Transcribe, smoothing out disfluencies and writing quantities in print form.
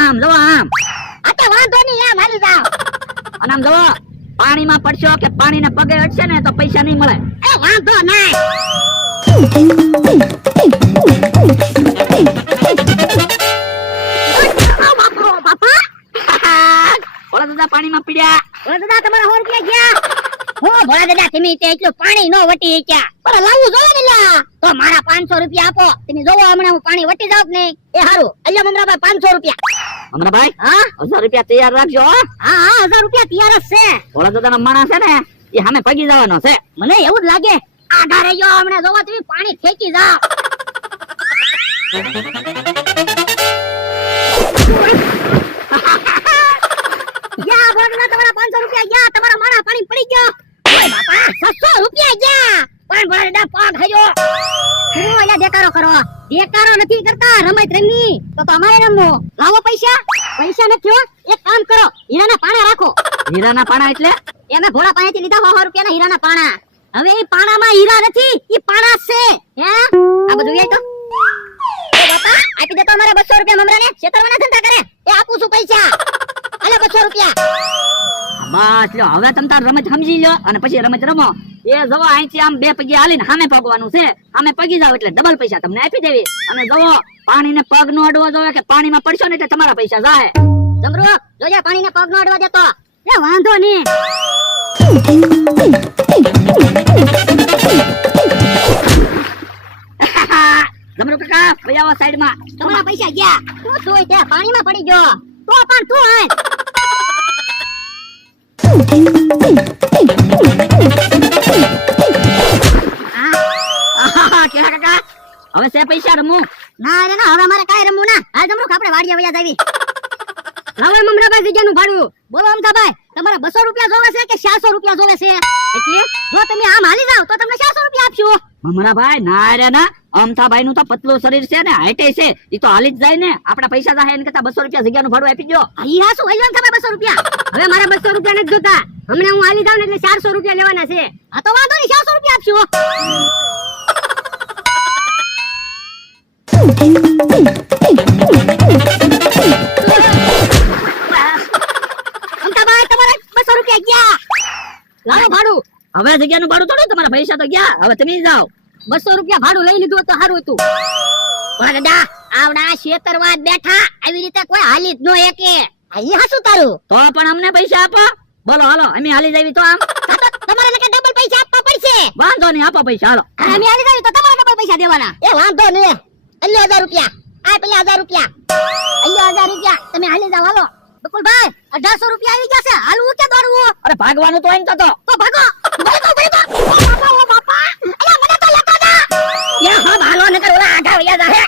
આમ જો આમ. આ તો વાંધો નહીં આમ હાલી જાવ. અને આમ જો પાણીમાં પડશો કે પાણીને પગે અડશે ને તો પૈસા નહીં મળે. એ વાંધો નહીં. બાપા ઓલા દાદા પાણીમાં પીડ્યા. ભોળા દાદા તમારા 100 રૂપિયા ગયા. હું ભોળા દાદા તમે તે એટલું પાણી નો વટી ગયા. પણ લાવવું જોઈએ ને લ્યા. તો મારા 500 રૂપિયા આપો. તમે જોવો હમણાં હું પાણી વટી જાવ કે નહીં. એ હારું અલ્યા મમરાભાઈ 500 રૂપિયા. અમરાભાઈ હા 1000 રૂપિયા તૈયાર રાખજો હો. હા 1000 રૂપિયા તૈયાર જ છે. ભોળા દાદાનો માણસ છે ને એ સામે પગી જવાનો છે. મને એવું જ લાગે. આઘા રહેજો હમણાં જોવો તમે પાણી ફેંકી જાવ. યા ભોળા દાદા તમારા 500 રૂપિયા ગયા. તમારા માણા પાણી પડી ગયો. ઓય બાપા 600 રૂપિયા ગયા. પણ ભોળા દાદા પાગ હજો. હું અલ્યા દેકારો કરો. દેકારો નથી કરતા રમત રમી તો અમારે રમવો. લાવો પૈસા. પૈસા નથી હો. એક કામ કરો હીરાના પાણા રાખો. હીરાના પાણા એટલે એમે ભોળા પાસેથી લીધા 100 રૂપિયાના હીરાના પાણા. હવે એ પાણામાં હીરા નથી ઈ પાણા છે. હે આ બધું એ તો એ બાપા આપી દે તો અમારે 200 રૂપિયા મમરાને છેતરવાના ધંધા કરે. એ આપું છું પૈસા. આલે 200 રૂપિયા. બસ લ્યો હવે તમ તાર રમત સમજી લ્યો અને પછી રમત રમો. એ જવો અહીંથી આમ 2 પગે હાલીને સામે પગવાનું છે. સામે પગી જાવ એટલે ડબલ પૈસા તમને આપી દેવી. અને જવો પાણીને પગ નો અડવો જોઈએ કે પાણીમાં પડશો ને એટલે તમારા પૈસા જાય. જમરો જોજે પાણીને પગ નો અડવા દેતો. એ વાંધો નહીં. જમરો કાકા ભાઈ આવો સાઈડમાં. તમારા પૈસા ગયા. તું જોઈ તે પાણીમાં પડી ગયો. તો પણ તું આય. કેવા કાકા હવે છે પૈસા રમવું? ના રે ના હવે મારે કાઈ રમવું ના. આ જમરો આપણે વાડિયા વયા જાવી. રાવળ મમરાભાઈ જગ્યાનું ભાડું બોલો અમથાભાઈ. તમારે 200 રૂપિયા જોવે છે કે 400 રૂપિયા જોવે છે? એટલે જો તમે આમ હાલી જાવ તો તમને 400 રૂપિયા આપશું. મમરાભાઈ ના રે ના અમથાભાઈ નું તો પતલું શરીર છે ને હાઈટે છે. ઈ તો હાલી જ જાય ને. આપણા પૈસા જાય એને કરતા 200 રૂપિયા જગ્યાનું ભાડું આપી દો. ઈ હાસુ હલ્યો ને તમે 200 રૂપિયા. હવે મારે 200 રૂપિયા નથી જોતા. હમણાં હું હાલી જાવ ને એટલે 400 રૂપિયા લેવાના છે. આ તો વાંધો નહીં 400 રૂપિયા આપશું. અમથાભાઈ તમારે 200 રૂપિયા ગયા. લાવો ભાડું. હવે જગ્યાનું ભાડું થોડું તમારા પૈસા તો ગયા. હવે તમે જાઓ. 200 રૂપિયા ભાડું લઈ લીધું તો સારું હતું. પણ દાદા આવડા શેતરવાદ બેઠા આવી રીતે કોઈ હાલી જ નો એકે. અહીં હાસુ તારું. તો પણ અમને પૈસા આપો. બોલો હાલો અમે હાલી જાવી તો આમ. આ તો તમારે નકે ડબલ પૈસા આપવા પડશે. વાંધો નહીં આપો પૈસા હાલો. અમે હાલી જાવી તો તમારે ડબલ પૈસા દેવાના. એ વાંધો નહીં. અલ્યો 1000 રૂપિયા. આ પેલા 1000 રૂપિયા. અલ્યો 1000 રૂપિયા. તમે હાલી જાવ હાલો. બકુલભાઈ 1800 રૂપિયા આવી ગયા છે. હાલવું કે દોડવું? અરે ભાગવાનું તો એમ તો તો ભાગો. ભાગો ભાગો. ઓ બાપા ઓ બાપા. અલ્યા મને તો લેતો જા. યા હા ભાલો નકર ઓલા આઘા વયા જાહે.